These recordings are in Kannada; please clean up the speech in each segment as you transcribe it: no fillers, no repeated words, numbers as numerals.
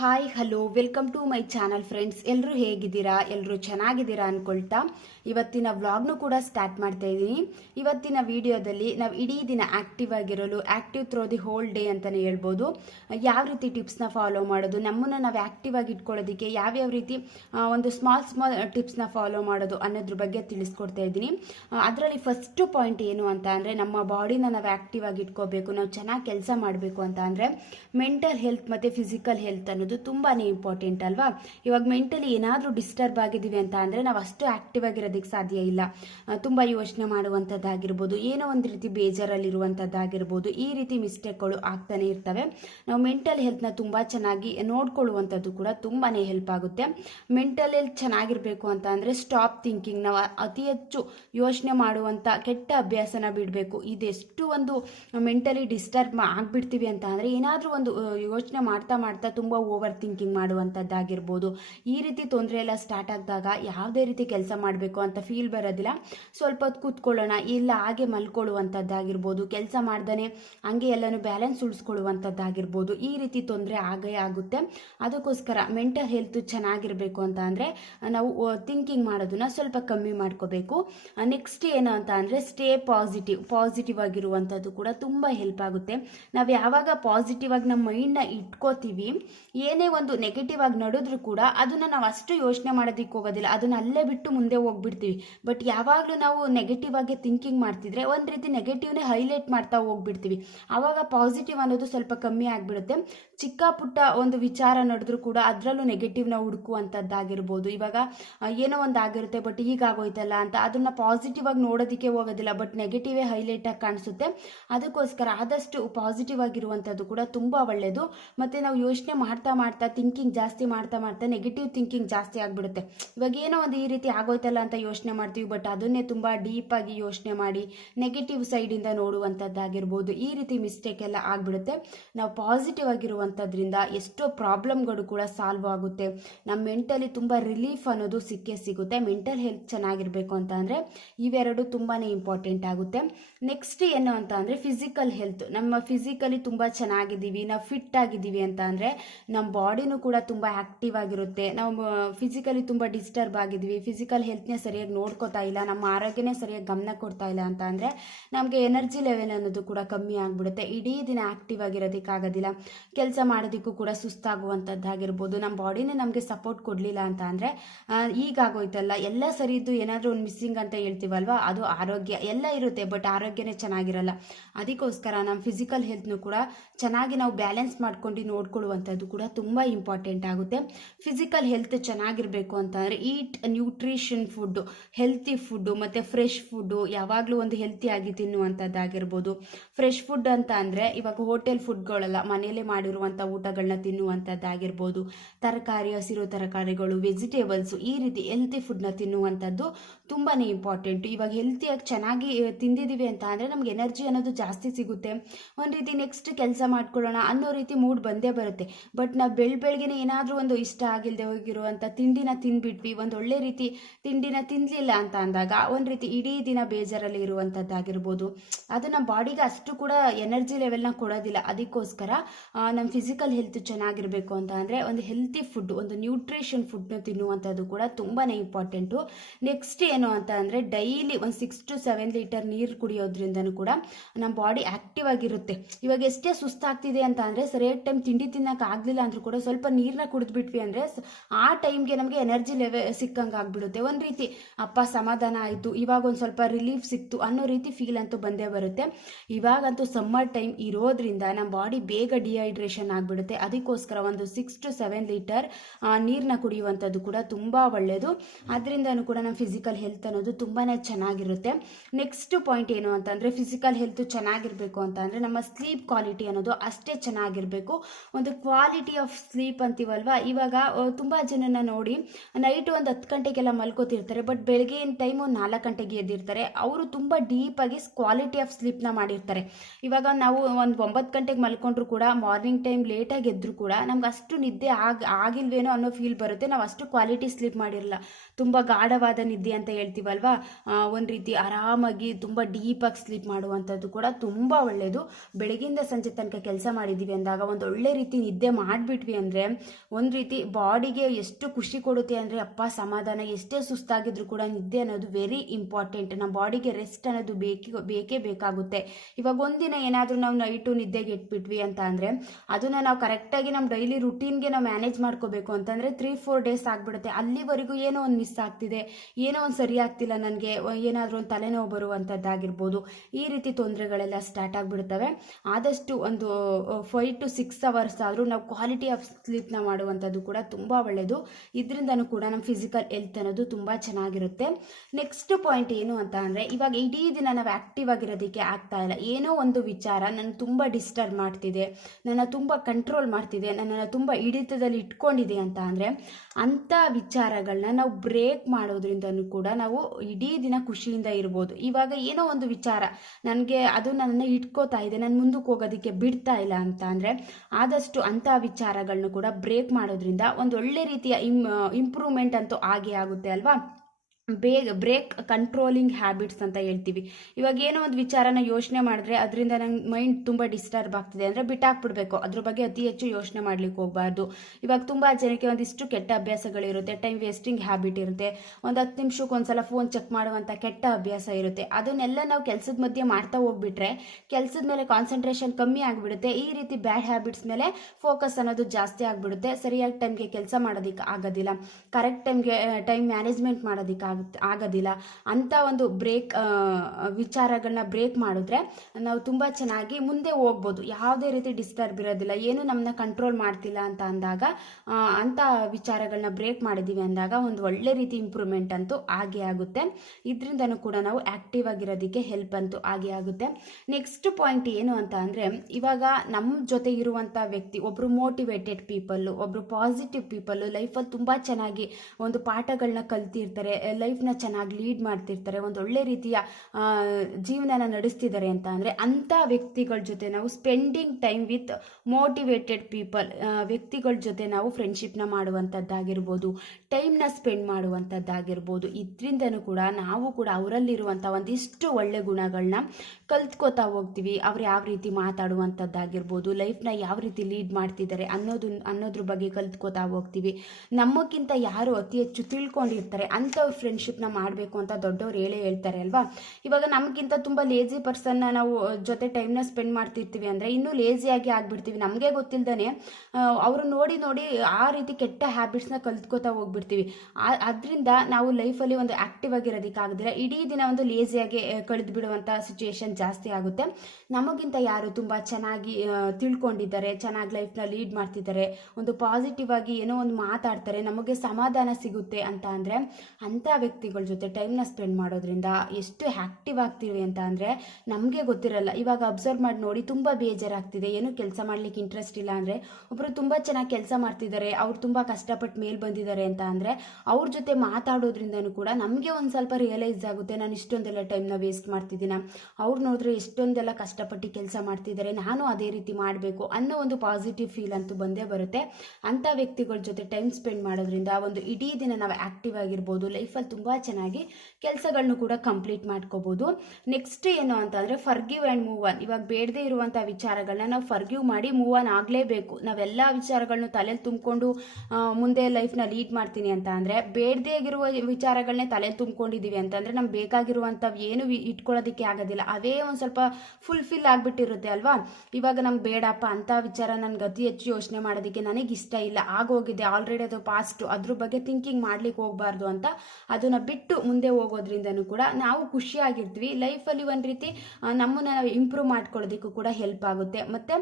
Hi hello welcome to my channel friends. ಎಲ್ಲರೂ ಹೇಗಿದ್ದೀರಾ? ಎಲ್ಲರೂ ಚೆನ್ನಾಗಿದ್ದೀರಾ ಅಂದ್ಕೊಳ್ತಾ ಇವತ್ತಿನ ವ್ಲಾಗ್ನು ಕೂಡ ಸ್ಟಾರ್ಟ್ ಮಾಡ್ತಾ ಇದ್ದೀನಿ. ಇವತ್ತಿನ ವಿಡಿಯೋದಲ್ಲಿ ನಾವು ಇಡೀ ದಿನ ಆಕ್ಟಿವ್ ಆಗಿರಲು, active through the whole day ಅಂತಲೇ ಹೇಳ್ಬೋದು, ಯಾವ ರೀತಿ ಟಿಪ್ಸ್ನ ಫಾಲೋ ಮಾಡೋದು, ನಮ್ಮನ್ನು ನಾವು ಆಕ್ಟಿವ್ ಆಗಿ ಇಟ್ಕೊಳ್ಳೋದಕ್ಕೆ ಯಾವ್ಯಾವ ರೀತಿ ಒಂದು ಸ್ಮಾಲ್ ಟಿಪ್ಸ್ನ ಫಾಲೋ ಮಾಡೋದು ಅನ್ನೋದ್ರ ಬಗ್ಗೆ ತಿಳಿಸ್ಕೊಡ್ತಾ ಇದ್ದೀನಿ. ಅದರಲ್ಲಿ ಫಸ್ಟ್ ಪಾಯಿಂಟ್ ಏನು ಅಂತ ಅಂದರೆ, ನಮ್ಮ ಬಾಡಿನ ನಾವು ಆಕ್ಟಿವ್ ಆಗಿ ಇಟ್ಕೋಬೇಕು, ನಾವು ಚೆನ್ನಾಗಿ ಕೆಲಸ ಮಾಡಬೇಕು ಅಂತ ಅಂದರೆ ಮೆಂಟಲ್ ಹೆಲ್ತ್ ಮತ್ತು ಫಿಸಿಕಲ್ ಹೆಲ್ತ್ ಅನ್ನೋದು ತುಂಬಾ ಇಂಪಾರ್ಟೆಂಟ್ ಅಲ್ವಾ. ಇವಾಗ ಮೆಂಟಲಿ ಏನಾದರೂ ಡಿಸ್ಟರ್ಬ್ ಆಗಿದ್ದೀವಿ ಅಂತ ಅಂದರೆ ನಾವು ಅಷ್ಟು ಆಕ್ಟಿವ್ ಆಗಿರೋದಕ್ಕೆ ಸಾಧ್ಯ ಇಲ್ಲ. ತುಂಬ ಯೋಚನೆ ಮಾಡುವಂಥದ್ದಾಗಿರ್ಬೋದು, ಏನೋ ಒಂದು ರೀತಿ ಬೇಜಾರಲ್ಲಿರುವಂಥದ್ದಾಗಿರ್ಬೋದು, ಈ ರೀತಿ ಮಿಸ್ಟೇಕ್ಗಳು ಆಗ್ತಾನೆ ಇರ್ತವೆ. ನಾವು ಮೆಂಟಲ್ ಹೆಲ್ತ್ನ ತುಂಬ ಚೆನ್ನಾಗಿ ನೋಡ್ಕೊಳ್ಳುವಂಥದ್ದು ಕೂಡ ತುಂಬಾ ಹೆಲ್ಪ್ ಆಗುತ್ತೆ. ಮೆಂಟಲ್ ಹೆಲ್ತ್ ಚೆನ್ನಾಗಿರಬೇಕು ಅಂತ ಅಂದರೆ ಸ್ಟಾಪ್ ಥಿಂಕಿಂಗ್, ನಾವು ಅತಿ ಹೆಚ್ಚು ಯೋಚನೆ ಮಾಡುವಂಥ ಕೆಟ್ಟ ಅಭ್ಯಾಸನ ಬಿಡಬೇಕು. ಇದೆಷ್ಟು ಒಂದು ಮೆಂಟಲಿ ಡಿಸ್ಟರ್ಬ್ ಆಗಿಬಿಡ್ತೀವಿ ಅಂತ ಅಂದರೆ, ಏನಾದರೂ ಒಂದು ಯೋಚನೆ ಮಾಡ್ತಾ ಮಾಡ್ತಾ ತುಂಬ ಓವರ್ ಥಿಂಕಿಂಗ್ ಮಾಡುವಂಥದ್ದಾಗಿರ್ಬೋದು, ಈ ರೀತಿ ತೊಂದರೆ ಎಲ್ಲ ಸ್ಟಾರ್ಟ್ ಆಗಿದಾಗ ಯಾವುದೇ ರೀತಿ ಕೆಲಸ ಮಾಡಬೇಕು ಅಂತ ಫೀಲ್ ಬರೋದಿಲ್ಲ. ಸ್ವಲ್ಪ ಹೊತ್ತು ಕೂತ್ಕೊಳ್ಳೋಣ, ಇಲ್ಲ ಹಾಗೆ ಮಲ್ಕೊಳ್ಳುವಂಥದ್ದಾಗಿರ್ಬೋದು, ಕೆಲಸ ಮಾಡ್ದೇ ಹಂಗೆ ಎಲ್ಲನೂ ಬ್ಯಾಲೆನ್ಸ್ ಉಳಿಸ್ಕೊಳ್ಳುವಂಥದ್ದಾಗಿರ್ಬೋದು, ಈ ರೀತಿ ತೊಂದರೆ ಆಗೇ ಆಗುತ್ತೆ. ಅದಕ್ಕೋಸ್ಕರ ಮೆಂಟಲ್ ಹೆಲ್ತ್ ಚೆನ್ನಾಗಿರಬೇಕು ಅಂತ ಅಂದರೆ ನಾವು ಥಿಂಕಿಂಗ್ ಮಾಡೋದನ್ನ ಸ್ವಲ್ಪ ಕಮ್ಮಿ ಮಾಡ್ಕೋಬೇಕು. ನೆಕ್ಸ್ಟ್ ಏನು ಅಂತ ಅಂದರೆ ಪಾಸಿಟಿವ್ ಆಗಿರುವಂಥದ್ದು ಕೂಡ ತುಂಬ ಹೆಲ್ಪ್ ಆಗುತ್ತೆ. ನಾವು ಯಾವಾಗ ಪಾಸಿಟಿವ್ ಆಗಿ ನಮ್ಮ ಮೈಂಡ್ನ ಇಟ್ಕೋತೀವಿ, ಏನೇ ಒಂದು ನೆಗೆಟಿವ್ ಆಗಿ ನಡೆದ್ರೂ ಕೂಡ ಅದನ್ನು ನಾವು ಅಷ್ಟು ಯೋಚನೆ ಮಾಡೋದಕ್ಕೆ ಹೋಗೋದಿಲ್ಲ, ಅದನ್ನು ಅಲ್ಲೇ ಬಿಟ್ಟು ಮುಂದೆ ಹೋಗ್ಬಿಡ್ತೀವಿ. ಬಟ್ ಯಾವಾಗಲೂ ನಾವು ನೆಗೆಟಿವ್ ಆಗಿ ಥಿಂಕಿಂಗ್ ಮಾಡ್ತಿದ್ರೆ ಒಂದು ರೀತಿ ನೆಗೆಟಿವ್ನೇ ಹೈಲೈಟ್ ಮಾಡ್ತಾ ಹೋಗ್ಬಿಡ್ತೀವಿ. ಆವಾಗ ಪಾಸಿಟಿವ್ ಅನ್ನೋದು ಸ್ವಲ್ಪ ಕಮ್ಮಿ ಆಗಿಬಿಡುತ್ತೆ. ಚಿಕ್ಕ ಪುಟ್ಟ ಒಂದು ವಿಚಾರ ನಡೆದ್ರೂ ಕೂಡ ಅದರಲ್ಲೂ ನೆಗೆಟಿವ್ನ ಹುಡುಕುವಂಥದ್ದಾಗಿರ್ಬೋದು. ಇವಾಗ ಏನೋ ಒಂದು ಆಗಿರುತ್ತೆ, ಬಟ್ ಹೀಗಾಗೋಯ್ತಲ್ಲ ಅಂತ ಅದನ್ನು ಪಾಸಿಟಿವ್ ಆಗಿ ನೋಡೋದಕ್ಕೆ ಹೋಗೋದಿಲ್ಲ, ಬಟ್ ನೆಗೆಟಿವೇ ಹೈಲೈಟ್ ಆಗಿ ಕಾಣಿಸುತ್ತೆ. ಅದಕ್ಕೋಸ್ಕರ ಆದಷ್ಟು ಪಾಸಿಟಿವ್ ಆಗಿರುವಂಥದ್ದು ಕೂಡ ತುಂಬ ಒಳ್ಳೆಯದು. ಮತ್ತು ನಾವು ಯೋಚನೆ ಮಾಡ್ತಾ ಮಾಡ್ತಾ ಥಿಂಕಿಂಗ್ ಜಾಸ್ತಿ ಮಾಡ್ತಾ ಮಾಡ್ತಾ ನೆಗೆಟಿವ್ ಥಿಂಕಿಂಗ್ ಜಾಸ್ತಿ ಆಗಿಬಿಡುತ್ತೆ. ಇವಾಗ ಏನೋ ಒಂದು ಈ ರೀತಿ ಆಗೋಯ್ತಲ್ಲ ಅಂತ ಯೋಚನೆ ಮಾಡ್ತೀವಿ, ಬಟ್ ಅದನ್ನೇ ತುಂಬ ಡೀಪಾಗಿ ಯೋಚನೆ ಮಾಡಿ ನೆಗೆಟಿವ್ ಸೈಡಿಂದ ನೋಡುವಂಥದ್ದಾಗಿರ್ಬೋದು, ಈ ರೀತಿ ಮಿಸ್ಟೇಕ್ ಎಲ್ಲ ಆಗಿಬಿಡುತ್ತೆ. ನಾವು ಪಾಸಿಟಿವ್ ಆಗಿರುವಂಥದ್ರಿಂದ ಎಷ್ಟೋ ಪ್ರಾಬ್ಲಮ್ಗಳು ಕೂಡ ಸಾಲ್ವ್ ಆಗುತ್ತೆ. ನಮ್ಮ ಮೆಂಟಲಿ ತುಂಬ ರಿಲೀಫ್ ಅನ್ನೋದು ಸಿಗುತ್ತೆ. ಮೆಂಟಲ್ ಹೆಲ್ತ್ ಚೆನ್ನಾಗಿರಬೇಕು ಅಂತ ಅಂದರೆ ಇವೆರಡು ತುಂಬಾ ಇಂಪಾರ್ಟೆಂಟ್ ಆಗುತ್ತೆ. ನೆಕ್ಸ್ಟ್ ಏನು ಅಂತ ಅಂದರೆ ಫಿಸಿಕಲ್ ಹೆಲ್ತ್. ನಮ್ಮ ಫಿಸಿಕಲಿ ತುಂಬ ಚೆನ್ನಾಗಿದ್ದೀವಿ, ನಾವು ಫಿಟ್ ಆಗಿದ್ದೀವಿ ಅಂತ ಅಂದರೆ ನಮ್ಮ ಬಾಡಿನೂ ಕೂಡ ತುಂಬ ಆ್ಯಕ್ಟಿವ್ ಆಗಿರುತ್ತೆ. ನಾವು ಫಿಸಿಕಲಿ ತುಂಬ ಡಿಸ್ಟರ್ಬ್ ಆಗಿದ್ದೀವಿ, ಫಿಸಿಕಲ್ ಹೆಲ್ತ್ನೇ ಸರಿಯಾಗಿ ನೋಡ್ಕೋತಾ ಇಲ್ಲ, ನಮ್ಮ ಆರೋಗ್ಯನೇ ಸರಿಯಾಗಿ ಗಮನ ಕೊಡ್ತಾ ಇಲ್ಲ ಅಂತ ಅಂದರೆ ನಮಗೆ ಎನರ್ಜಿ ಲೆವೆಲ್ ಅನ್ನೋದು ಕೂಡ ಕಮ್ಮಿ ಆಗಿಬಿಡುತ್ತೆ. ಇಡೀ ದಿನ ಆ್ಯಕ್ಟಿವ್ ಆಗಿರೋದಕ್ಕಾಗೋದಿಲ್ಲ, ಕೆಲಸ ಮಾಡೋದಕ್ಕೂ ಕೂಡ ಸುಸ್ತಾಗುವಂಥದ್ದಾಗಿರ್ಬೋದು. ನಮ್ಮ ಬಾಡಿನೇ ನಮಗೆ ಸಪೋರ್ಟ್ ಕೊಡಲಿಲ್ಲ ಅಂತ ಅಂದರೆ ಈಗಾಗೋಯ್ತಲ್ಲ, ಎಲ್ಲ ಸರಿ ಇದ್ದು ಏನಾದರೂ ಒಂದು ಮಿಸ್ಸಿಂಗ್ ಅಂತ ಹೇಳ್ತೀವಲ್ವ, ಅದು ಆರೋಗ್ಯ. ಎಲ್ಲ ಇರುತ್ತೆ, ಬಟ್ ಆರೋಗ್ಯನೇ ಚೆನ್ನಾಗಿರಲ್ಲ. ಅದಕ್ಕೋಸ್ಕರ ನಮ್ಮ ಫಿಸಿಕಲ್ ಹೆಲ್ತ್ನು ಕೂಡ ಚೆನ್ನಾಗಿ ನಾವು ಬ್ಯಾಲೆನ್ಸ್ ಮಾಡ್ಕೊಂಡು ನೋಡ್ಕೊಳ್ಳುವಂಥದ್ದು ಕೂಡ ತುಂಬ ಇಂಪಾರ್ಟೆಂಟ್ ಆಗುತ್ತೆ. ಫಿಸಿಕಲ್ ಹೆಲ್ತ್ ಚೆನ್ನಾಗಿರಬೇಕು ಅಂತಂದರೆ ಈಟ್ ನ್ಯೂಟ್ರಿಷನ್ ಫುಡ್ಡು, ಹೆಲ್ತಿ ಫುಡ್ಡು ಮತ್ತು ಫ್ರೆಶ್ ಫುಡ್ಡು, ಯಾವಾಗಲೂ ಒಂದು ಹೆಲ್ತಿಯಾಗಿ ತಿನ್ನುವಂಥದ್ದಾಗಿರ್ಬೋದು. ಫ್ರೆಶ್ ಫುಡ್ ಅಂತ ಅಂದರೆ ಇವಾಗ ಹೋಟೆಲ್ ಫುಡ್ಗಳೆಲ್ಲ ಮನೆಯಲ್ಲೇ ಮಾಡಿರುವಂಥ ಊಟಗಳನ್ನ ತಿನ್ನುವಂಥದ್ದಾಗಿರ್ಬೋದು, ತರಕಾರಿ, ಹಸಿರು ತರಕಾರಿಗಳು, ವೆಜಿಟೇಬಲ್ಸು, ಈ ರೀತಿ ಹೆಲ್ತಿ ಫುಡ್ನ ತಿನ್ನುವಂಥದ್ದು ತುಂಬಾ ಇಂಪಾರ್ಟೆಂಟು. ಇವಾಗ ಹೆಲ್ತಿಯಾಗಿ ಚೆನ್ನಾಗಿ ತಿಂದಿದ್ದೀವಿ ಅಂತ ಅಂದರೆ ನಮ್ಗೆ ಎನರ್ಜಿ ಅನ್ನೋದು ಜಾಸ್ತಿ ಸಿಗುತ್ತೆ. ಒಂದು ರೀತಿ ನೆಕ್ಸ್ಟ್ ಕೆಲಸ ಮಾಡ್ಕೊಳ್ಳೋಣ ಅನ್ನೋ ರೀತಿ ಮೂಡ್ ಬಂದೇ ಬರುತ್ತೆ. ಬಟ್ ನಾವು ಬೆಳಗ್ಗೆನೇ ಏನಾದರೂ ಒಂದು ಇಷ್ಟ ಆಗಿಲ್ಲದೆ ಹೋಗಿರುವಂಥ ತಿಂಡಿನ ತಿಂದ್ಬಿಟ್ವಿ, ಒಂದು ಒಳ್ಳೆ ರೀತಿ ತಿಂಡಿನ ತಿನ್ನಲಿಲ್ಲ ಅಂತ ಅಂದಾಗ ಒಂದು ರೀತಿ ಇಡೀ ದಿನ ಬೇಜಾರಲ್ಲಿ ಇರುವಂಥದ್ದಾಗಿರ್ಬೋದು, ಅದು ನಮ್ಮ ಬಾಡಿಗೆ ಅಷ್ಟು ಕೂಡ ಎನರ್ಜಿ ಲೆವೆಲ್ನ ಕೊಡೋದಿಲ್ಲ. ಅದಕ್ಕೋಸ್ಕರ ನಮ್ಮ ಫಿಸಿಕಲ್ ಹೆಲ್ತ್ ಚೆನ್ನಾಗಿರಬೇಕು ಅಂತ ಅಂದರೆ ಒಂದು ಹೆಲ್ತಿ ಫುಡ್, ಒಂದು ನ್ಯೂಟ್ರಿಷನ್ ಫುಡ್ನ ತಿನ್ನುವಂಥದ್ದು ಕೂಡ ತುಂಬಾ ಇಂಪಾರ್ಟೆಂಟು. ನೆಕ್ಸ್ಟ್ ಏನು ಅಂತ ಅಂದರೆ ಡೈಲಿ ಒಂದು 6 to 7 ಲೀಟರ್ ನೀರು ಕುಡಿಯೋದ್ರಿಂದನೂ ಕೂಡ ನಮ್ಮ ಬಾಡಿ ಆ್ಯಕ್ಟಿವ್ ಆಗಿರುತ್ತೆ. ಇವಾಗ ಎಷ್ಟೇ ಸುಸ್ತಾಗ್ತಿದೆ ಅಂತ ಅಂದರೆ ಸರಿಯಾದ ಟೈಮ್ ತಿಂಡಿ ತಿನ್ನೋಕೆ ಆಗಲಿಲ್ಲ ಅಂದರೂ ಕೂಡ ಸ್ವಲ್ಪ ನೀರನ್ನ ಕುಡಿದ್ಬಿಟ್ವಿ ಅಂದರೆ ಆ ಟೈಮ್ಗೆ ನಮಗೆ ಎನರ್ಜಿ ಲೆವೆಲ್ ಸಿಕ್ಕಂಗೆ ಆಗಿಬಿಡುತ್ತೆ. ಒಂದು ರೀತಿ ಅಪ್ಪ ಸಮಾಧಾನ ಆಯಿತು, ಇವಾಗ ಒಂದು ಸ್ವಲ್ಪ ರಿಲೀಫ್ ಸಿಕ್ತು ಅನ್ನೋ ರೀತಿ ಫೀಲ್ ಅಂತೂ ಬಂದೇ ಬರುತ್ತೆ. ಇವಾಗಂತೂ ಸಮ್ಮರ್ ಟೈಮ್ ಇರೋದ್ರಿಂದ ನಮ್ಮ ಬಾಡಿ ಬೇಗ ಡಿಹೈಡ್ರೇಷನ್ ಆಗಿಬಿಡುತ್ತೆ. ಅದಕ್ಕೋಸ್ಕರ ಒಂದು 6 to 7 ಲೀಟರ್ ನೀರನ್ನ ಕುಡಿಯುವಂಥದ್ದು ಕೂಡ ತುಂಬ ಒಳ್ಳೆಯದು. ಅದರಿಂದನೂ ಕೂಡ ನಮ್ಮ ಫಿಸಿಕಲ್ ಹೆಲ್ತ್ ಅನ್ನೋದು ತುಂಬಾ ಚೆನ್ನಾಗಿರುತ್ತೆ. ನೆಕ್ಸ್ಟ್ ಪಾಯಿಂಟ್ ಏನು ಅಂತಂದರೆ ಫಿಸಿಕಲ್ ಹೆಲ್ತ್ ಚೆನ್ನಾಗಿರಬೇಕು ಅಂತ ಅಂದರೆ ನಮ್ಮ ಸ್ಲೀಪ್ ಕ್ವಾಲಿಟಿ ಅನ್ನೋದು ಅಷ್ಟೇ ಚೆನ್ನಾಗಿರಬೇಕು. ಒಂದು ಕ್ವಾಲಿಟಿ ಆಫ್ ಸ್ಲೀಪ್ ಅಂತೀವಲ್ವ, ಇವಾಗ ತುಂಬ ಜನನ ನೋಡಿ ನೈಟ್ ಒಂದು 10 ಗಂಟೆಗೆಲ್ಲ ಮಲ್ಕೋತಿರ್ತಾರೆ, ಬಟ್ ಬೆಳಗ್ಗಿನ ಟೈಮು 4 ಗಂಟೆಗೆ ಎದ್ದಿರ್ತಾರೆ. ಅವರು ತುಂಬ ಡೀಪಾಗಿ ಕ್ವಾಲಿಟಿ ಆಫ್ ಸ್ಲೀಪ್ನ ಮಾಡಿರ್ತಾರೆ. ಇವಾಗ ನಾವು ಒಂದು 9 ಗಂಟೆಗೆ ಮಲ್ಕೊಂಡ್ರು ಕೂಡ ಮಾರ್ನಿಂಗ್ ಟೈಮ್ ಲೇಟಾಗಿ ಎದ್ದರೂ ಕೂಡ ನಮ್ಗೆ ಅಷ್ಟು ನಿದ್ದೆ ಆಗಿಲ್ವೇನೋ ಅನ್ನೋ ಫೀಲ್ ಬರುತ್ತೆ. ನಾವು ಅಷ್ಟು ಕ್ವಾಲಿಟಿ ಸ್ಲೀಪ್ ಮಾಡಿರಲ್ಲ, ತುಂಬ ಗಾಢವಾದ ನಿದ್ದೆ ಅಂತ ಹೇಳ್ತೀವಲ್ವ, ಒಂದು ರೀತಿ ಆರಾಮಾಗಿ ತುಂಬ ಡೀಪಾಗಿ ಸ್ಲೀಪ್ ಮಾಡುವಂಥದ್ದು ಕೂಡ ತುಂಬ ಒಳ್ಳೆಯದು. ಬೆಳಗಿಂದ ಸಂಜೆ ತನಕ ಕೆಲಸ ಮಾಡಿದ್ದೀವಿ ಅಂದಾಗ ಒಂದು ಒಳ್ಳೆ ರೀತಿ ನಿದ್ದೆ ಮಾಡಿಬಿಟ್ಟು ಮಾಡಿಬಿಟ್ವಿ ಅಂದರೆ ಒಂದು ರೀತಿ ಬಾಡಿಗೆ ಎಷ್ಟು ಖುಷಿ ಕೊಡುತ್ತೆ ಅಂದರೆ ಅಪ್ಪ ಸಮಾಧಾನ. ಎಷ್ಟೇ ಸುಸ್ತಾಗಿದ್ರು ಕೂಡ ನಿದ್ದೆ ಅನ್ನೋದು ವೆರಿ ಇಂಪಾರ್ಟೆಂಟ್. ನಮ್ಮ ಬಾಡಿಗೆ ರೆಸ್ಟ್ ಅನ್ನೋದು ಬೇಕೇ ಬೇಕಾಗುತ್ತೆ. ಇವಾಗ ಒಂದಿನ ಏನಾದರೂ ನಾವು ನೈಟು ನಿದ್ದೆಗೆ ಇಟ್ಬಿಟ್ವಿ ಅಂತ ಅಂದರೆ ಅದನ್ನು ನಾವು ಕರೆಕ್ಟಾಗಿ ನಮ್ಮ ಡೈಲಿ ರುಟೀನ್ಗೆ ನಾವು ಮ್ಯಾನೇಜ್ ಮಾಡ್ಕೋಬೇಕು ಅಂತಂದರೆ 3-4 ಡೇಸ್ ಆಗಿಬಿಡುತ್ತೆ. ಅಲ್ಲಿವರೆಗೂ ಏನೋ ಒಂದು ಮಿಸ್ ಆಗ್ತಿದೆ, ಏನೋ ಒಂದು ಸರಿ ಆಗ್ತಿಲ್ಲ, ನನಗೆ ಏನಾದರೂ ಒಂದು ತಲೆನೋವು ಬರುವಂಥದ್ದಾಗಿರ್ಬೋದು, ಈ ರೀತಿ ತೊಂದರೆಗಳೆಲ್ಲ ಸ್ಟಾರ್ಟ್ ಆಗಿಬಿಡ್ತವೆ. ಆದಷ್ಟು ಒಂದು 5 to 6 hours ಆದರೂ ನಾವು ಕ್ವಾಲಿಟಿ ಆಫ್ ಸ್ಲೀಪ್ನ ಮಾಡುವಂಥದ್ದು ಕೂಡ ತುಂಬ ಒಳ್ಳೆಯದು. ಇದರಿಂದನೂ ಕೂಡ ನಮ್ಮ ಫಿಸಿಕಲ್ ಹೆಲ್ತ್ ಅನ್ನೋದು ತುಂಬ ಚೆನ್ನಾಗಿರುತ್ತೆ. ನೆಕ್ಸ್ಟ್ ಪಾಯಿಂಟ್ ಏನು ಅಂತ ಅಂದರೆ, ಇವಾಗ ಇಡೀ ದಿನ ನಾವು ಆ್ಯಕ್ಟಿವ್ ಆಗಿರೋದಕ್ಕೆ ಆಗ್ತಾ ಇಲ್ಲ, ಏನೋ ಒಂದು ವಿಚಾರ ನನ್ನ ತುಂಬ ಡಿಸ್ಟರ್ಬ್ ಮಾಡ್ತಿದೆ, ನನ್ನ ತುಂಬ ಕಂಟ್ರೋಲ್ ಮಾಡ್ತಿದೆ, ನನ್ನನ್ನು ತುಂಬ ಹಿಡಿತದಲ್ಲಿ ಇಟ್ಕೊಂಡಿದೆ ಅಂತ ಅಂದರೆ ಅಂಥ ವಿಚಾರಗಳನ್ನ ನಾವು ಬ್ರೇಕ್ ಮಾಡೋದ್ರಿಂದನೂ ಕೂಡ ನಾವು ಇಡೀ ದಿನ ಖುಷಿಯಿಂದ ಇರ್ಬೋದು. ಇವಾಗ ಏನೋ ಒಂದು ವಿಚಾರ ನನಗೆ ಅದು ನನ್ನನ್ನು ಇಟ್ಕೋತಾ ಇದೆ, ನಾನು ಮುಂದಕ್ಕೆ ಹೋಗೋದಕ್ಕೆ ಬಿಡ್ತಾ ಇಲ್ಲ ಅಂತ ಅಂದರೆ ಆದಷ್ಟು ಅಂಥ ವಿಚಾರಗಳನ್ನ ಕೂಡ ಬ್ರೇಕ್ ಮಾಡೋದ್ರಿಂದ ಒಂದು ಒಳ್ಳೆ ರೀತಿಯ ಇಂಪ್ರೂವ್ಮೆಂಟ್ ಅಂತೂ ಆಗೇ ಆಗುತ್ತೆ ಅಲ್ವಾ. ಬ್ರೇಕ್ ಕಂಟ್ರೋಲಿಂಗ್ ಹ್ಯಾಬಿಟ್ಸ್ ಅಂತ ಹೇಳ್ತೀವಿ. ಇವಾಗ ಏನೋ ಒಂದು ವಿಚಾರನ ಯೋಚನೆ ಮಾಡಿದ್ರೆ ಅದರಿಂದ ನಂಗೆ ಮೈಂಡ್ ತುಂಬ ಡಿಸ್ಟರ್ಬ್ ಆಗ್ತಿದೆ ಅಂದರೆ ಬಿಟ್ಟಾಕ್ಬಿಡ್ಬೇಕು, ಅದ್ರ ಬಗ್ಗೆ ಅತಿ ಹೆಚ್ಚು ಯೋಚನೆ ಮಾಡ್ಲಿಕ್ಕೆ ಹೋಗಬಾರ್ದು. ಇವಾಗ ತುಂಬ ಜನಕ್ಕೆ ಒಂದಿಷ್ಟು ಕೆಟ್ಟ ಅಭ್ಯಾಸಗಳಿರುತ್ತೆ, ಟೈಮ್ ವೇಸ್ಟಿಂಗ್ ಹ್ಯಾಬಿಟ್ ಇರುತ್ತೆ, ಒಂದು 10 ನಿಮಿಷಕ್ಕೆ ಒಂದ್ಸಲ ಫೋನ್ ಚೆಕ್ ಮಾಡುವಂಥ ಕೆಟ್ಟ ಅಭ್ಯಾಸ ಇರುತ್ತೆ. ಅದನ್ನೆಲ್ಲ ನಾವು ಕೆಲಸದ ಮಧ್ಯೆ ಮಾಡ್ತಾ ಹೋಗ್ಬಿಟ್ರೆ ಕೆಲಸದ ಮೇಲೆ ಕಾನ್ಸಂಟ್ರೇಷನ್ ಕಮ್ಮಿ ಆಗಿಬಿಡುತ್ತೆ. ಈ ರೀತಿ ಬ್ಯಾಡ್ ಹ್ಯಾಬಿಟ್ಸ್ ಮೇಲೆ ಫೋಕಸ್ ಅನ್ನೋದು ಜಾಸ್ತಿ ಆಗಿಬಿಡುತ್ತೆ. ಸರಿಯಾಗಿ ಟೈಮ್ಗೆ ಕೆಲಸ ಮಾಡೋದಕ್ಕೆ ಆಗೋದಿಲ್ಲ, ಕರೆಕ್ಟ್ ಟೈಮ್ ಮ್ಯಾನೇಜ್ಮೆಂಟ್ ಮಾಡೋದಕ್ಕೆ ಆಗೋದಿಲ್ಲ. ಅಂತ ಒಂದು ವಿಚಾರಗಳನ್ನ ಬ್ರೇಕ್ ಮಾಡಿದ್ರೆ ನಾವು ತುಂಬ ಚೆನ್ನಾಗಿ ಮುಂದೆ ಹೋಗ್ಬೋದು, ಯಾವುದೇ ರೀತಿ ಡಿಸ್ಟರ್ಬ್ ಇರೋದಿಲ್ಲ, ಏನು ನಮ್ಮನ್ನ ಕಂಟ್ರೋಲ್ ಮಾಡ್ತಿಲ್ಲ ಅಂತ ಅಂದಾಗ ಅಂಥ ವಿಚಾರಗಳನ್ನ ಬ್ರೇಕ್ ಮಾಡಿದ್ದೀವಿ ಅಂದಾಗ ಒಂದು ಒಳ್ಳೆ ರೀತಿ ಇಂಪ್ರೂವ್ಮೆಂಟ್ ಅಂತೂ ಆಗೇ ಆಗುತ್ತೆ. ಇದರಿಂದನೂ ಕೂಡ ನಾವು ಆ್ಯಕ್ಟಿವ್ ಆಗಿರೋದಕ್ಕೆ ಹೆಲ್ಪ್ ಅಂತೂ ಆಗೇ ಆಗುತ್ತೆ. ನೆಕ್ಸ್ಟ್ ಪಾಯಿಂಟ್ ಏನು ಅಂತ ಅಂದರೆ, ಇವಾಗ ನಮ್ಮ ಜೊತೆ ಇರುವಂಥ ವ್ಯಕ್ತಿ ಒಬ್ಬರು ಮೋಟಿವೇಟೆಡ್ ಪೀಪಲ್ಲು, ಒಬ್ಬರು ಪಾಸಿಟಿವ್ ಪೀಪಲ್ಲು, ಲೈಫಲ್ಲಿ ತುಂಬ ಚೆನ್ನಾಗಿ ಒಂದು ಪಾಠಗಳನ್ನ ಕಲ್ತಿರ್ತಾರೆ, ಲೈಫ್ನ ಚೆನ್ನಾಗಿ ಲೀಡ್ ಮಾಡ್ತಿರ್ತಾರೆ, ಒಂದು ಒಳ್ಳೆ ರೀತಿಯ ಜೀವನನ ನಡೆಸ್ತಿದ್ದಾರೆ ಅಂತ ಅಂದರೆ ಅಂಥ ವ್ಯಕ್ತಿಗಳ ಜೊತೆ ನಾವು spending time with motivated people ವ್ಯಕ್ತಿಗಳ ಜೊತೆ ನಾವು ಫ್ರೆಂಡ್ಶಿಪ್ನ ಮಾಡುವಂಥದ್ದಾಗಿರ್ಬೋದು, ಟೈಮ್ನ ಸ್ಪೆಂಡ್ ಮಾಡುವಂಥದ್ದಾಗಿರ್ಬೋದು. ಇದರಿಂದನೂ ಕೂಡ ನಾವು ಕೂಡ ಅವರಲ್ಲಿರುವಂಥ ಒಂದಿಷ್ಟು ಒಳ್ಳೆ ಗುಣಗಳನ್ನ ಕಲ್ತ್ಕೋತಾ ಹೋಗ್ತೀವಿ. ಅವ್ರು ಯಾವ ರೀತಿ ಮಾತಾಡುವಂಥದ್ದಾಗಿರ್ಬೋದು, ಲೈಫ್ನ ಯಾವ ರೀತಿ ಲೀಡ್ ಮಾಡ್ತಿದ್ದಾರೆ ಅನ್ನೋದ್ರ ಬಗ್ಗೆ ಕಲ್ತ್ಕೋತಾ ಹೋಗ್ತೀವಿ. ನಮಗಿಂತ ಯಾರು ಅತಿ ಹೆಚ್ಚು ತಿಳ್ಕೊಂಡಿರ್ತಾರೆ ಅಂಥವ್ರ ಫ್ರೆಂಡ್ಶಿಪ್ನ ಮಾಡಬೇಕು ಅಂತ ದೊಡ್ಡವ್ರು ಹೇಳ್ತಾರೆ ಅಲ್ವಾ. ಇವಾಗ ನಮಗಿಂತ ತುಂಬ ಲೇಜಿ ಪರ್ಸನ್ನ ನಾವು ಜೊತೆ ಟೈಮ್ನ ಸ್ಪೆಂಡ್ ಮಾಡ್ತಿರ್ತೀವಿ ಅಂದರೆ ಇನ್ನೂ ಲೇಜಿಯಾಗಿ ಆಗಿಬಿಡ್ತೀವಿ. ನಮಗೆ ಗೊತ್ತಿಲ್ಲದೇ ಅವರು ನೋಡಿ ಆ ರೀತಿ ಕೆಟ್ಟ ಹ್ಯಾಬಿಟ್ಸ್ನ ಕಲ್ತ್ಕೋತಾ ಹೋಗ್ಬಿಡ್ತೀವಿ. ಅದರಿಂದ ನಾವು ಲೈಫಲ್ಲಿ ಒಂದು ಆ್ಯಕ್ಟಿವ್ ಆಗಿರೋದಕ್ಕೆ ಆಗೋದಿಲ್ಲ, ಇಡೀ ದಿನ ಒಂದು ಲೇಜಿಯಾಗಿ ಕಳೆದು ಬಿಡುವಂಥ ಸಿಚುವೇಶನ್ ಜಾಸ್ತಿ ಆಗುತ್ತೆ. ನಮಗಿಂತ ಯಾರು ತುಂಬ ಚೆನ್ನಾಗಿ ತಿಳ್ಕೊಂಡಿದ್ದಾರೆ, ಚೆನ್ನಾಗಿ ಲೈಫ್ನ ಲೀಡ್ ಮಾಡ್ತಿದ್ದಾರೆ, ಒಂದು ಪಾಸಿಟಿವ್ ಆಗಿ ಏನೋ ಒಂದು ಮಾತಾಡ್ತಾರೆ, ನಮಗೆ ಸಮಾಧಾನ ಸಿಗುತ್ತೆ ಅಂತ ಅಂದರೆ ಅಂಥ ವ್ಯಕ್ತಿಗಳ ಜೊತೆ ಟೈಮ್ನ ಸ್ಪೆಂಡ್ ಮಾಡೋದ್ರಿಂದ ಎಷ್ಟು ಆ್ಯಕ್ಟಿವ್ ಆಗ್ತೀವಿ ಅಂತ ಅಂದರೆ ನಮಗೆ ಗೊತ್ತಿರಲ್ಲ. ಇವಾಗ ಅಬ್ಸರ್ವ್ ಮಾಡಿ ನೋಡಿ, ತುಂಬ ಬೇಜಾರಾಗ್ತಿದೆ, ಏನೂ ಕೆಲಸ ಮಾಡ್ಲಿಕ್ಕೆ ಇಂಟ್ರೆಸ್ಟ್ ಇಲ್ಲ ಅಂದರೆ ಒಬ್ಬರು ತುಂಬ ಚೆನ್ನಾಗಿ ಕೆಲಸ ಮಾಡ್ತಿದ್ದಾರೆ, ಅವ್ರು ತುಂಬ ಕಷ್ಟಪಟ್ಟು ಮೇಲೆ ಬಂದಿದ್ದಾರೆ ಅಂತ ಅಂದರೆ ಅವ್ರ ಜೊತೆ ಮಾತಾಡೋದ್ರಿಂದನೂ ಕೂಡ ನಮಗೆ ಒಂದು ಸ್ವಲ್ಪ ರಿಯಲೈಸ್ ಆಗುತ್ತೆ, ನಾನು ಇಷ್ಟೊಂದೆಲ್ಲ ಟೈಮ್ನ ವೇಸ್ಟ್ ಮಾಡ್ತಿದ್ದೀನ, ಅವ್ರು ನೋಡಿದ್ರೆ ಎಷ್ಟೊಂದೆಲ್ಲ ಕಷ್ಟಪಟ್ಟು ಕೆಲಸ ಮಾಡ್ತಿದ್ದಾರೆ, ನಾನು ಅದೇ ರೀತಿ ಮಾಡಬೇಕು ಅನ್ನೋ ಒಂದು ಪಾಸಿಟಿವ್ ಫೀಲ್ ಅಂತೂ ಬಂದೇ ಬರುತ್ತೆ. ಅಂಥ ವ್ಯಕ್ತಿಗಳ ಜೊತೆ ಟೈಮ್ ಸ್ಪೆಂಡ್ ಮಾಡೋದ್ರಿಂದ ಒಂದು ಇಡೀ ದಿನ ನಾವು ಆ್ಯಕ್ಟಿವ್ ಆಗಿರ್ಬೋದು, ಲೈಫಲ್ಲಿ ತುಂಬ ಚೆನ್ನಾಗಿ ಕೆಲಸಗಳನ್ನು ಕೂಡ ಕಂಪ್ಲೀಟ್ ಮಾಡ್ಕೋಬೋದು. ನೆಕ್ಸ್ಟ್ ಏನು ಅಂತಂದರೆ ಫರ್ಗಿವ್ ಆ್ಯಂಡ್ ಮೂವ್ ಆನ್. ಇವಾಗ ಬೇಡದೇ ಇರುವಂಥ ವಿಚಾರಗಳನ್ನ ನಾವು ಫರ್ಗಿವ್ ಮಾಡಿ ಮೂವ್ ಆನ್ ಆಗಲೇಬೇಕು. ನಾವೆಲ್ಲ ವಿಚಾರಗಳನ್ನು ತಲೆಯಲ್ಲಿ ತುಂಬಿಕೊಂಡು ಮುಂದೆ ಲೈಫ್ನ ಲೀಡ್ ಮಾಡ್ತೀನಿ ಅಂತ ಅಂದರೆ ಬೇಡದೇ ಆಗಿರುವ ವಿಚಾರಗಳನ್ನೇ ತಲೆಯಲ್ಲಿ ತುಂಬ್ಕೊಂಡಿದ್ದೀವಿ ಅಂತಂದರೆ ನಮ್ಗೆ ಬೇಕಾಗಿರುವಂಥವು ಏನು ಇಟ್ಕೊಳ್ಳೋದಕ್ಕೆ ಆಗೋದಿಲ್ಲ, ಅವೇ ಒಂದು ಸ್ವಲ್ಪ ಫುಲ್ಫಿಲ್ ಆಗಿಬಿಟ್ಟಿರುತ್ತೆ ಅಲ್ವಾ. ಇವಾಗ ನಮ್ಗೆ ಬೇಡಪ್ಪ ಅಂಥ ವಿಚಾರ ನನಗೆ ಅತಿ ಹೆಚ್ಚು ಯೋಚನೆ ಮಾಡೋದಕ್ಕೆ ನನಗೆ ಇಷ್ಟ ಇಲ್ಲ, ಆಗೋಗಿದೆ ಆಲ್ರೆಡಿ, ಅದು ಪಾಸ್ಟ್, ಅದ್ರ ಬಗ್ಗೆ ಥಿಂಕಿಂಗ್ ಮಾಡ್ಲಿಕ್ಕೆ ಹೋಗಬಾರ್ದು ಅಂತ ಅದನ್ನು ಬಿಟ್ಟು ಮುಂದೆ ಹೋಗೋದ್ರಿಂದನೂ ಕೂಡ ನಾವು ಖುಷಿಯಾಗಿರ್ತೀವಿ. ಲೈಫಲ್ಲಿ ಒಂದು ರೀತಿ ನಮ್ಮನ್ನು ನಾವು ಇಂಪ್ರೂವ್ ಮಾಡ್ಕೊಳ್ಳೋದಕ್ಕೂ ಕೂಡ ಹೆಲ್ಪ್ ಆಗುತ್ತೆ, ಮತ್ತು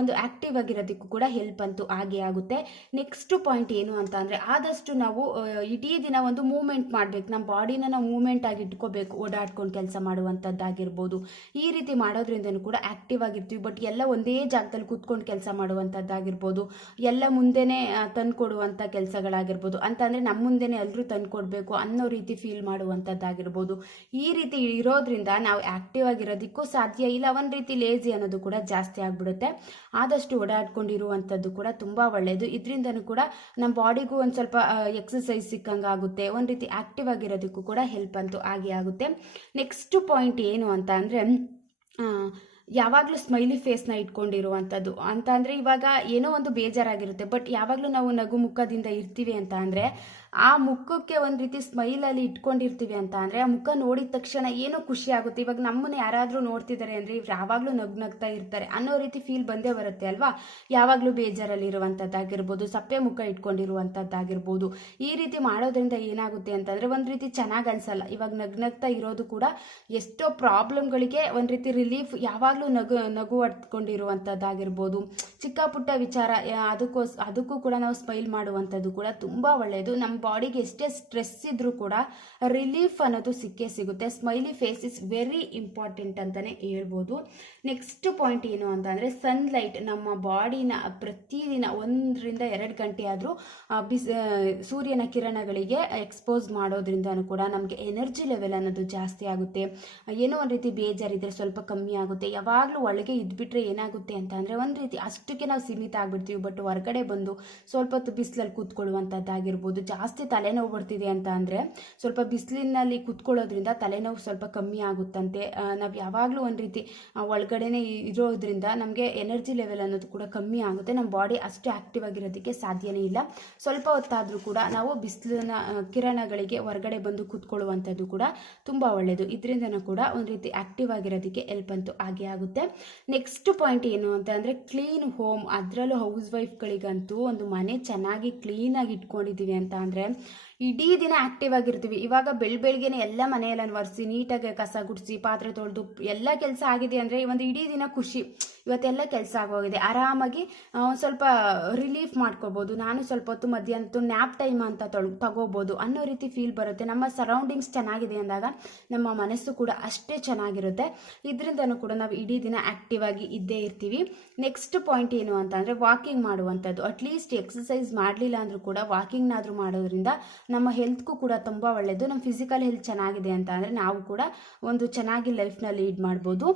ಒಂದು ಆ್ಯಕ್ಟಿವ್ ಆಗಿರೋದಕ್ಕೂ ಕೂಡ ಹೆಲ್ಪ್ ಅಂತೂ ಆಗೇ ಆಗುತ್ತೆ. ನೆಕ್ಸ್ಟ್ ಪಾಯಿಂಟ್ ಏನು ಅಂತ ಅಂದರೆ ಆದಷ್ಟು ನಾವು ಇಡೀ ದಿನ ಒಂದು ಮೂವ್ಮೆಂಟ್ ಮಾಡಬೇಕು, ನಮ್ಮ ಬಾಡಿನ ನಾವು ಮೂವ್ಮೆಂಟ್ ಆಗಿ ಇಟ್ಕೋಬೇಕು, ಓಡಾಡ್ಕೊಂಡು ಕೆಲಸ ಮಾಡುವಂಥದ್ದಾಗಿರ್ಬೋದು. ಈ ರೀತಿ ಮಾಡೋದ್ರಿಂದನೂ ಕೂಡ ಆ್ಯಕ್ಟಿವ್ ಆಗಿರ್ತೀವಿ. ಬಟ್ ಎಲ್ಲ ಒಂದೇ ಜಾಗದಲ್ಲಿ ಕೂತ್ಕೊಂಡು ಕೆಲಸ ಮಾಡುವಂಥದ್ದಾಗಿರ್ಬೋದು, ಎಲ್ಲ ಮುಂದೆನೇ ತಂದುಕೊಡುವಂಥ ಕೆಲಸಗಳಾಗಿರ್ಬೋದು, ಅಂತಂದರೆ ನಮ್ಮ ಮುಂದೆನೇ ಎಲ್ಲರೂ ತಂದುಕೊಡ್ಬೇಕು ಅನ್ನೋ ರೀತಿ ಫೀಲ್ ಮಾಡುವಂಥದ್ದಾಗಿರ್ಬೋದು. ಈ ರೀತಿ ಇರೋದ್ರಿಂದ ನಾವು ಆ್ಯಕ್ಟಿವ್ ಆಗಿರೋದಕ್ಕೂ ಸಾಧ್ಯ ಇಲ್ಲ, ಒಂದು ರೀತಿ ಲೇಜಿ ಅನ್ನೋದು ಕೂಡ ಜಾಸ್ತಿ ಆಗಿಬಿಡುತ್ತೆ. ಆದಷ್ಟು ಓಡಾಡ್ಕೊಂಡಿರುವಂಥದ್ದು ಕೂಡ ತುಂಬ ಒಳ್ಳೆಯದು. ಇದರಿಂದನೂ ಕೂಡ ನಮ್ಮ ಬಾಡಿಗೂ ಒಂದು ಸ್ವಲ್ಪ ಎಕ್ಸಸೈಸ್ ಸಿಕ್ಕಂಗೆ ಆಗುತ್ತೆ, ಒಂದು ರೀತಿ ಆ್ಯಕ್ಟಿವ್ ಆಗಿರೋದಕ್ಕೂ ಕೂಡ ಹೆಲ್ಪ್ ಅಂತೂ ಆಗೇ ಆಗುತ್ತೆ. ನೆಕ್ಸ್ಟ್ ಪಾಯಿಂಟ್ ಏನು ಅಂತ ಅಂದರೆ ಯಾವಾಗಲೂ ಸ್ಮೈಲಿ ಫೇಸ್ನ ಇಟ್ಕೊಂಡಿರುವಂಥದ್ದು ಅಂತ ಅಂದರೆ ಇವಾಗ ಏನೋ ಒಂದು ಬೇಜಾರಾಗಿರುತ್ತೆ, ಬಟ್ ಯಾವಾಗಲೂ ನಾವು ನಗು ಮುಖದಿಂದ ಇರ್ತೀವಿ ಅಂತ ಅಂದರೆ ಆ ಮುಖಕ್ಕೆ ಒಂದು ರೀತಿ ಸ್ಮೈಲಲ್ಲಿ ಇಟ್ಕೊಂಡಿರ್ತೀವಿ ಅಂತ ಅಂದರೆ ಆ ಮುಖ ನೋಡಿದ ತಕ್ಷಣ ಏನೋ ಖುಷಿ ಆಗುತ್ತೆ. ಇವಾಗ ನಮ್ಮನ್ನು ಯಾರಾದರೂ ನೋಡ್ತಿದ್ದಾರೆ ಅಂದರೆ ಇವ್ರು ಯಾವಾಗಲೂ ನಗ್ತಾ ಇರ್ತಾರೆ ಅನ್ನೋ ರೀತಿ ಫೀಲ್ ಬಂದೇ ಬರುತ್ತೆ ಅಲ್ವಾ. ಯಾವಾಗಲೂ ಬೇಜಾರಲ್ಲಿ ಇರುವಂಥದ್ದಾಗಿರ್ಬೋದು, ಸಪ್ಪೆ ಮುಖ ಇಟ್ಕೊಂಡಿರುವಂಥದ್ದಾಗಿರ್ಬೋದು, ಈ ರೀತಿ ಮಾಡೋದ್ರಿಂದ ಏನಾಗುತ್ತೆ ಅಂತಂದರೆ ಒಂದು ರೀತಿ ಚೆನ್ನಾಗಿ ಅನಿಸಲ್ಲ. ಇವಾಗ ನಗ್ತಾ ಇರೋದು ಕೂಡ ಎಷ್ಟೋ ಪ್ರಾಬ್ಲಮ್ಗಳಿಗೆ ಒಂದು ರೀತಿ ರಿಲೀಫ್, ಯಾವಾಗಲೂ ನಗು ಹೊಡ್ಕೊಂಡಿರುವಂಥದ್ದಾಗಿರ್ಬೋದು, ಚಿಕ್ಕ ಪುಟ್ಟ ವಿಚಾರ ಅದಕ್ಕೂ ಕೂಡ ನಾವು ಸ್ಮೈಲ್ ಮಾಡುವಂಥದ್ದು ಕೂಡ ತುಂಬ ಒಳ್ಳೆಯದು. ನಮ್ಮ ಬಾಡಿಗೆ ಎಷ್ಟೇ ಸ್ಟ್ರೆಸ್ ಇದ್ರೂ ಕೂಡ ರಿಲೀಫ್ ಅನ್ನೋದು ಸಿಕ್ಕೇ ಸಿಗುತ್ತೆ. Smiley face is very important ಅಂತಲೇ ಹೇಳ್ಬೋದು. ನೆಕ್ಸ್ಟ್ ಪಾಯಿಂಟ್ ಏನು ಅಂತಂದರೆ ಸನ್ಲೈಟ್ ನಮ್ಮ ಬಾಡಿನ ಪ್ರತಿದಿನ 1-2 ಗಂಟೆ ಆದರೂ ಸೂರ್ಯನ ಕಿರಣಗಳಿಗೆ ಎಕ್ಸ್ಪೋಸ್ ಮಾಡೋದ್ರಿಂದನೂ ಕೂಡ ನಮಗೆ ಎನರ್ಜಿ ಲೆವೆಲ್ ಅನ್ನೋದು ಜಾಸ್ತಿ ಆಗುತ್ತೆ. ಏನೋ ಒಂದು ರೀತಿ ಬೇಜಾರಿದ್ರೆ ಸ್ವಲ್ಪ ಕಮ್ಮಿ ಆಗುತ್ತೆ. ಯಾವಾಗಲೂ ಒಳಗೆ ಇದ್ಬಿಟ್ರೆ ಏನಾಗುತ್ತೆ ಅಂತ ಅಂದರೆ ಒಂದು ರೀತಿ ಅಷ್ಟಕ್ಕೆ ನಾವು ಸೀಮಿತ ಆಗಿಬಿಡ್ತೀವಿ. ಬಟ್ ಹೊರಗಡೆ ಬಂದು ಸ್ವಲ್ಪ ಹೊತ್ತು ಬಿಸಿಲಲ್ಲಿ ಕೂತ್ಕೊಳ್ಳುವಂಥದ್ದಾಗಿರ್ಬೋದು, ಜಾಸ್ತಿ ತಲೆನೋವು ಬರ್ತಿದೆ ಅಂತ ಅಂದರೆ ಸ್ವಲ್ಪ ಬಿಸಿಲಿನಲ್ಲಿ ಕೂತ್ಕೊಳ್ಳೋದ್ರಿಂದ ತಲೆನೋವು ಸ್ವಲ್ಪ ಕಮ್ಮಿ ಆಗುತ್ತಂತೆ. ನಾವು ಯಾವಾಗಲೂ ಒಂದು ರೀತಿ ಒಳಗಡೆನೇ ಇರೋದ್ರಿಂದ ನಮಗೆ ಎನರ್ಜಿ ಲೆವೆಲ್ ಅನ್ನೋದು ಕೂಡ ಕಮ್ಮಿ ಆಗುತ್ತೆ. ನಮ್ಮ ಬಾಡಿ ಅಷ್ಟು ಆ್ಯಕ್ಟಿವ್ ಆಗಿರೋದಕ್ಕೆ ಸಾಧ್ಯನೇ ಇಲ್ಲ. ಸ್ವಲ್ಪ ಹೊತ್ತಾದರೂ ಕೂಡ ನಾವು ಬಿಸಿಲಿನ ಕಿರಣಗಳಿಗೆ ಹೊರಗಡೆ ಬಂದು ಕೂತ್ಕೊಳ್ಳುವಂಥದ್ದು ಕೂಡ ತುಂಬ ಒಳ್ಳೆಯದು. ಇದರಿಂದನೂ ಕೂಡ ಒಂದು ರೀತಿ ಆ್ಯಕ್ಟಿವ್ ಆಗಿರೋದಕ್ಕೆ ಹೆಲ್ಪ್ ಅಂತೂ ಆಗೇ ಆಗುತ್ತೆ. ನೆಕ್ಸ್ಟ್ ಪಾಯಿಂಟ್ ಏನು ಅಂತ ಅಂದರೆ ಕ್ಲೀನ್ ಹೋಮ್. ಅದರಲ್ಲೂ ಹೌಸ್ ವೈಫ್ಗಳಿಗಂತೂ ಒಂದು ಮನೆ ಚೆನ್ನಾಗಿ ಕ್ಲೀನಾಗಿ ಇಟ್ಕೊಂಡಿದ್ದೀವಿ ಅಂತ ಅಂದರೆ ಇಡೀ ದಿನ ಆ್ಯಕ್ಟಿವ್ ಆಗಿರ್ತೀವಿ. ಇವಾಗ ಬೆಳಗ್ಗೆನೆ ಎಲ್ಲ ಮನೆಯೆಲ್ಲ ಒರೆಸಿ ನೀಟಾಗಿ ಕಸ ಗುಡಿಸಿ ಪಾತ್ರೆ ತೊಳೆದು ಎಲ್ಲ ಕೆಲಸ ಆಗಿದೆ ಅಂದರೆ ಒಂದು ಇಡೀ ದಿನ ಖುಷಿ. ಇವತ್ತೆಲ್ಲ ಕೆಲಸ ಆಗೋಗಿದೆ, ಆರಾಮಾಗಿ ಸ್ವಲ್ಪ ರಿಲೀಫ್ ಮಾಡ್ಕೋಬೋದು. ನಾನು ಸ್ವಲ್ಪ ಹೊತ್ತು ಮಧ್ಯಾಹ್ನದ್ದು ನ್ಯಾಪ್ ಟೈಮ್ ಅಂತ ತಗೋಬೋದು ಅನ್ನೋ ರೀತಿ ಫೀಲ್ ಬರುತ್ತೆ. ನಮ್ಮ ಸರೌಂಡಿಂಗ್ಸ್ ಚೆನ್ನಾಗಿದೆ ಅಂದಾಗ ನಮ್ಮ ಮನಸ್ಸು ಕೂಡ ಅಷ್ಟೇ ಚೆನ್ನಾಗಿರುತ್ತೆ. ಇದರಿಂದನೂ ಕೂಡ ನಾವು ಇಡೀ ದಿನ ಆ್ಯಕ್ಟಿವ್ ಆಗಿ ಇದ್ದೇ ಇರ್ತೀವಿ. ನೆಕ್ಸ್ಟ್ ಪಾಯಿಂಟ್ ಏನು ಅಂತ ಅಂದರೆ ವಾಕಿಂಗ್ ಮಾಡುವಂಥದ್ದು. ಅಟ್ಲೀಸ್ಟ್ ಎಕ್ಸಸೈಸ್ ಮಾಡಲಿಲ್ಲ ಅಂದರೂ ಕೂಡ ವಾಕಿಂಗ್ನಾದರೂ ಮಾಡೋದ್ರಿಂದ ನಮ್ಮ ಹೆಲ್ತ್ಗೂ ಕೂಡ ತುಂಬ ಒಳ್ಳೆಯದು. ನಮ್ಮ ಫಿಸಿಕಲ್ ಹೆಲ್ತ್ ಚೆನ್ನಾಗಿದೆ ಅಂತ ಅಂದರೆ ನಾವು ಕೂಡ ಒಂದು ಚೆನ್ನಾಗಿ ಲೈಫ್ನ ಲೀಡ್ ಮಾಡ್ಬೋದು.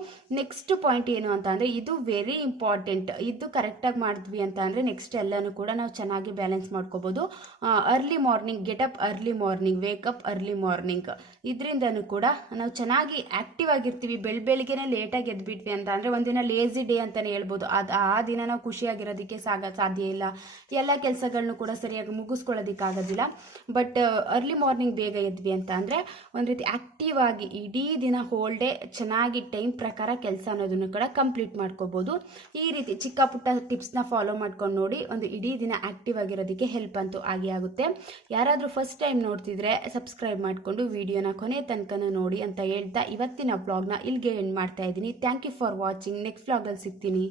ನೆಕ್ಸ್ಟ್ ಪಾಯಿಂಟ್ ಏನು ಅಂತ ಅಂದರೆ ಇದು ವೆರಿ ಇಂಪಾರ್ಟೆಂಟ್. ಇದು ಕರೆಕ್ಟಾಗಿ ಮಾಡಿದ್ವಿ ಅಂತ ಅಂದರೆ ನೆಕ್ಸ್ಟ್ ಎಲ್ಲನೂ ಕೂಡ ನಾವು ಚೆನ್ನಾಗಿ ಬ್ಯಾಲೆನ್ಸ್ ಮಾಡ್ಕೋಬೋದು. Early morning, get up early morning, wake up early morning. ಇದರಿಂದನೂ ಕೂಡ ನಾವು ಚೆನ್ನಾಗಿ ಆ್ಯಕ್ಟಿವ್ ಆಗಿರ್ತೀವಿ. ಬೆಳಗ್ಗೆನೇ ಲೇಟಾಗಿ ಎದ್ಬಿಟ್ವಿ ಅಂತ ಅಂದರೆ ಒಂದಿನ ಲೇಸಿ ಡೇ ಅಂತಲೇ ಹೇಳ್ಬೋದು. ಆ ದಿನ ನಾವು ಖುಷಿಯಾಗಿರೋದಕ್ಕೆ ಸಾಧ್ಯ ಇಲ್ಲ, ಎಲ್ಲ ಕೆಲಸಗಳನ್ನೂ ಕೂಡ ಸರಿಯಾಗಿ ಮುಗಿಸ್ಕೊಳ್ಳೋದಕ್ಕಾಗೋದಿಲ್ಲ. ಬಟ್ ಅರ್ಲಿ ಮಾರ್ನಿಂಗ್ ಬೇಗ ಎದ್ವಿ ಅಂತ ಅಂದರೆ ಒಂದು ರೀತಿ ಆ್ಯಕ್ಟಿವ್ ಆಗಿ ಇಡೀ ದಿನ ಹೋಲ್ ಡೇ ಚೆನ್ನಾಗಿ ಟೈಮ್ ಪ್ರಕಾರ ಕೆಲಸ ಅನ್ನೋದನ್ನು ಕೂಡ ಕಂಪ್ಲೀಟ್ ಮಾಡ್ಕೋಬೋದು. ಈ ರೀತಿ ಚಿಕ್ಕ ಪುಟ್ಟ ಟಿಪ್ಸ್ನ ಫಾಲೋ ಮಾಡ್ಕೊಂಡು ನೋಡಿ ಒಂದು ಇಡೀ ದಿನ ಆ್ಯಕ್ಟಿವ್ ಆಗಿರೋದಕ್ಕೆ ಹೆಲ್ಪ್ ಅಂತೂ ಆಗೇ ಆಗುತ್ತೆ. ಯಾರಾದರೂ ಫಸ್ಟ್ ಟೈಮ್ ನೋಡ್ತಿದ್ರೆ ಸಬ್ಸ್ಕ್ರೈಬ್ ಮಾಡಿಕೊಂಡು ವಿಡಿಯೋನ ಕೊನೆ ತನಕ ನೋಡಿ ಅಂತ ಹೇಳ್ತಾ ಇವತ್ತಿನ ವ್ಲಾಗ್ನ ಇಲ್ಲಿಗೆ ಎಂಡ್ ಮಾಡ್ತಾ ಇದ್ದೀನಿ. Thank you for watching. Next ವ್ಲಾಗಲ್ಲಿ ಸಿಗ್ತೀನಿ.